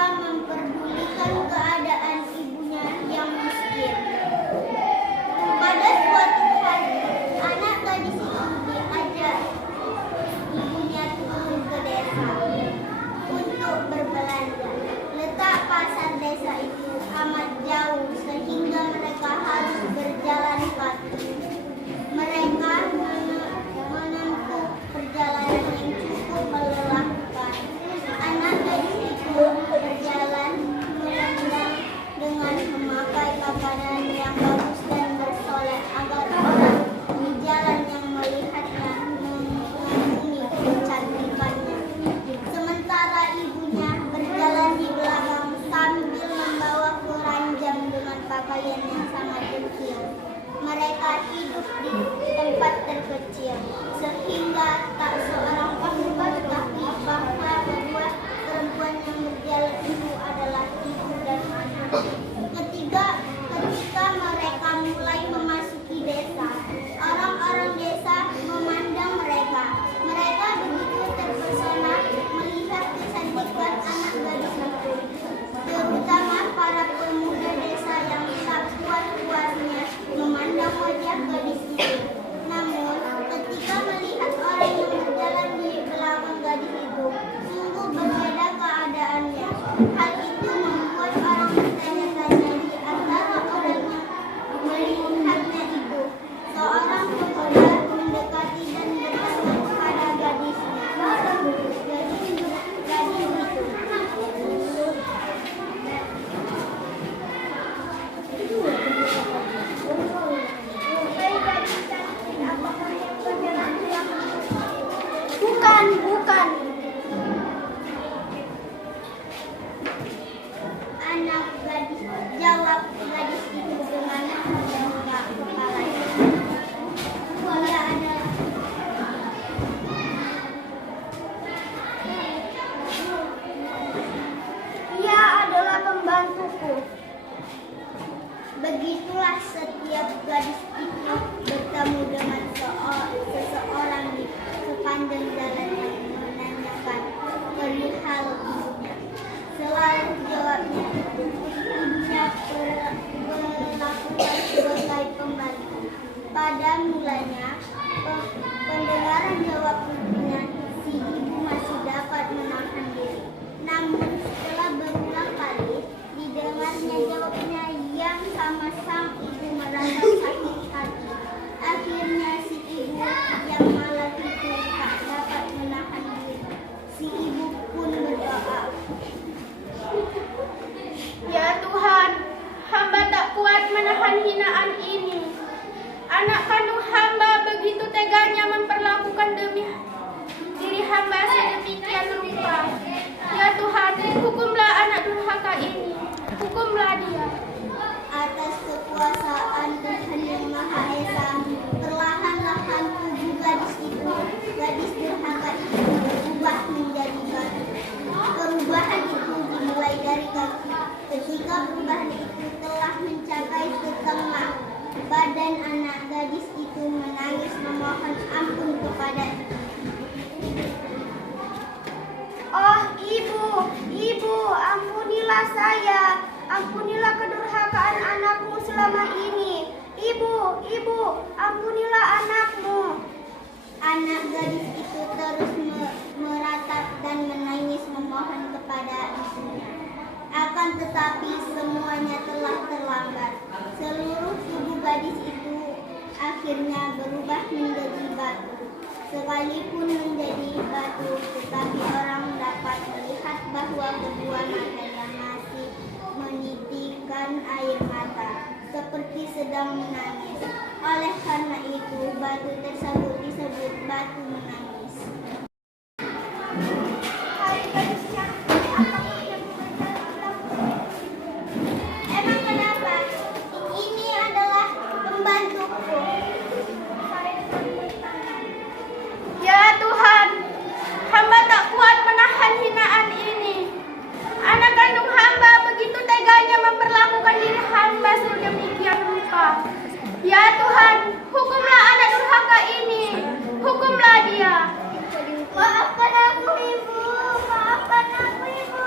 tanpa memperdulikan keadaan ibunya yang miskin. Pada suatu hari, anak gadis itu diajak ibunya turun ke desa untuk berbelanja. Letak pasar desa itu amat jauh sehingga mereka harus berjalan kaki. Mereka menempuh perjalanan yang cukup melelahkan. Anak gadis itu berjalan melenggang dengan memakai pakaian yang bagus dan bersolek agar orang di jalan yang melihatnya mengagumi kecantikannya. Sementara ibunya berjalan di belakang sambil membawa keranjang dengan pakaian yang sangat kecil. Mereka hidup di tempat terkecil sehingga tak seorang pun mengetahui bahwa kedua perempuan yang berjalan itu adalah ibu dan anak. Ketika mereka mulai memasuki desa, orang-orang desa memandang mereka. Mereka begitu terpesona melihat kecantikan anak gadis itu, terutama para pemuda desa yang tak puas-puasnya memandang wajah gadis itu. Namun, ketika melihat orang yang berjalan di belakang gadis itu, sungguh berbeda keadaannya. Hal itu membuat orang bertanya-tanya di antara orang yang melihatnya itu. Seorang pemuda mendekati dan bertanya kepada gadisnya. Gadis itu. Bukan. Anak gadis, jawab gadis itu dengan mengangkat kepalanya. Ia adalah pembantuku. Begitulah setiap gadis itu bertemu dengan seseorang di sepanjang jalan yang menanyakan perihal ibunya. Selalu jawabnya itu, ibunya berlakukan sebagai pembantu. Pada mulanya, pendengaran jawab ibunya, si ibu masih dapat menahan diri. Namun setelah berulang kali didengarnya jawabnya yang sama, sang ibu merasa sakit hati. Akhirnya si ibu yang malam itu tak dapat menahan diri. Si ibu pun berdoa, Ya Tuhan, hamba tak kuat menahan hinaan ini. Anak kandung hamba begitu teganya memperlakukan diri hamba sedemikian rupa. Ya Tuhan, hukumlah anak durhaka ini. Hukumlah dia. atas kekuasaan Tuhan yang Maha Esa, perlahan-lahan tubuh gadis durhaka itu berubah menjadi batu. Perubahan itu dimulai dari kaki. Ketika perubahan itu telah mencapai setengah, badan anak gadis itu menangis memohon ampun kepada ibu. Oh ibu, ampunilah saya. Ampunilah kedurhakaan anakmu selama ini. Ibu, ampunilah anakmu. Anak gadis itu terus meratap dan menangis memohon kepada ibunya. Akan tetapi semuanya telah terlambat. Seluruh tubuh gadis itu akhirnya berubah menjadi batu. Sekalipun menjadi batu, tetapi orang dapat melihat bahwa kedua matanya masih menitikkan air mata, seperti sedang menangis. Oleh karena itu, batu tersebut disebut batu menangis. Hai gadis cantik, apakah yang emang kenapa? Ini adalah pembantuku. Ya Tuhan, hamba tak kuat menahan hinaan ini. Anak kandung hamba begitu teganya memperlakukan diri hamba sedemikian rupa. Ya Tuhan, hukumlah anak durhaka ini. Hukumlah dia. Maafkan aku, Ibu. Maafkan aku, Ibu.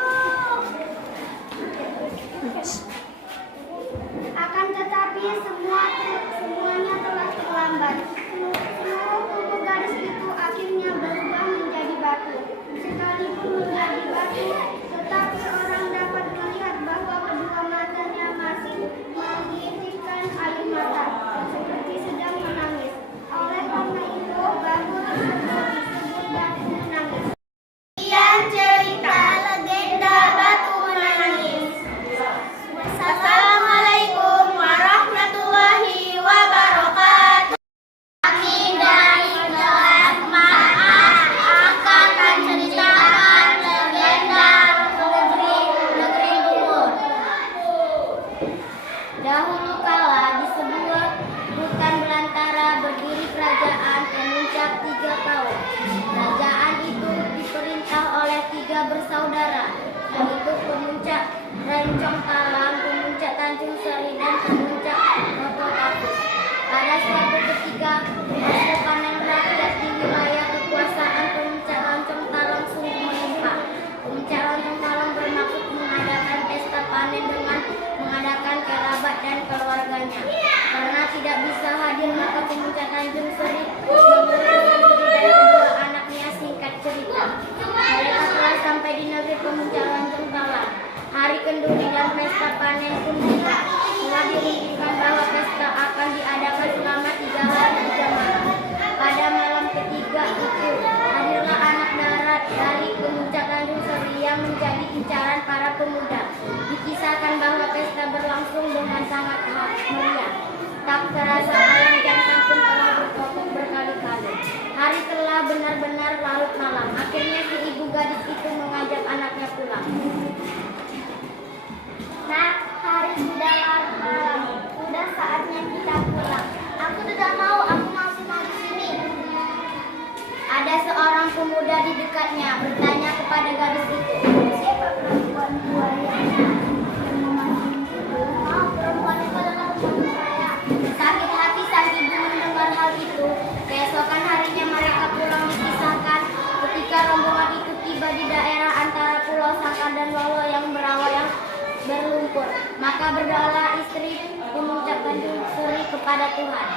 Lencong Talang, Pemuncak Tanjung Sari, dan Pemuncak Nototakus. Pada suatu ketika, hasil panen rakyat di wilayah kekuasaan Pemuncak Lencong Talang sungguh melimpah. Pemuncak Lencong Talang bermaksud mengadakan pesta panen dengan mengadakan kerabat dan keluarganya. Karena tidak bisa hadir, maka Pemuncak Tanjung Sari mengutus istri dan kedua anaknya. Singkat cerita, mereka telah sampai di negeri Pemuncak Lencong Talang. Hari kenduri dan pesta panen pun tiba. Telah diinginkan bahwa pesta akan diadakan selama 3 hari 3 malam. Pada malam ketiga itu, hadirlah anak darat dari Pemuncak Tanjung Sari yang menjadi incaran para pemuda. Dikisahkan bahwa pesta berlangsung dengan sangat meriah. Tak terasa ayam jantan pun telah berkokok berkali-kali. Hari telah benar-benar larut malam. Akhirnya si ibu gadis itu mengajak anaknya pulang. Nah, hari sudah larut malam. Sudah saatnya kita pulang. Aku tidak mau, aku masih mau di sini. Ada seorang pemuda di dekatnya bertanya kepada gadis itu, siapa perempuan buaya yang memancing itu? Oh, perempuan itu adalah teman saya. Sakit hati sang ibu mendengar hal itu. Keesokan harinya mereka pulang. Dikisahkan ketika rombongan itu tiba di daerah antara Pulau Saka dan Lolo yang berawa yang berlumpur, maka berdoalah istri Pemuncak Tanjung Sari kepada Tuhan.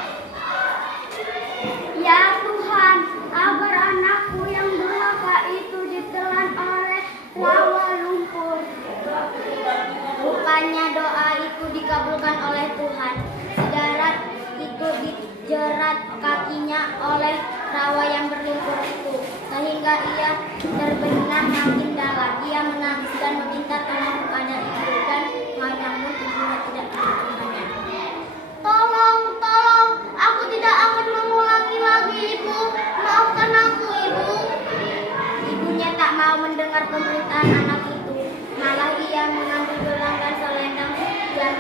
Ya Tuhan, agar anakku yang durhaka itu ditelan oleh rawa lumpur. Rupanya doa itu dikabulkan oleh Tuhan. Darat itu dijerat kakinya oleh rawa yang berlumpur itu, sehingga ia terbenam makin dalam. Ia menangis dan meminta tolong kepada ibu, dan namun ibunya tidak menerimanya. Tolong, tolong, aku tidak akan mengulangi lagi, ibu. Maafkan aku, ibu. Ibunya tak mau mendengar pemberitaan anak itu. Malah ia mengambil gelang dan selendang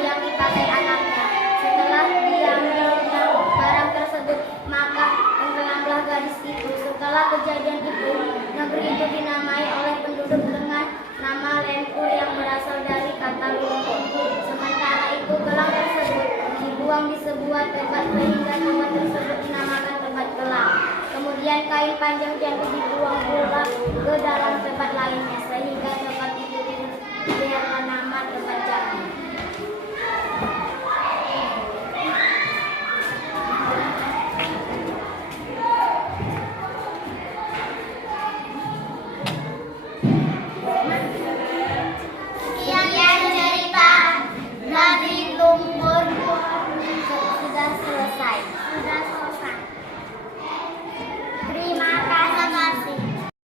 yang dipakai anaknya. Setelah diambilnya barang tersebut, maka tenggelamlah gadis itu. Setelah kejadian itu, negeri itu dinamai oleh penduduk dengan nama Lempur yang berasal dari kata lumpur. Sementara itu, gelang tersebut dibuang di sebuah tempat sehingga tempat tersebut dinamakan tempat gelang. Kemudian kain panjang jatuh dibuang pula ke dalam tempat lainnya sehingga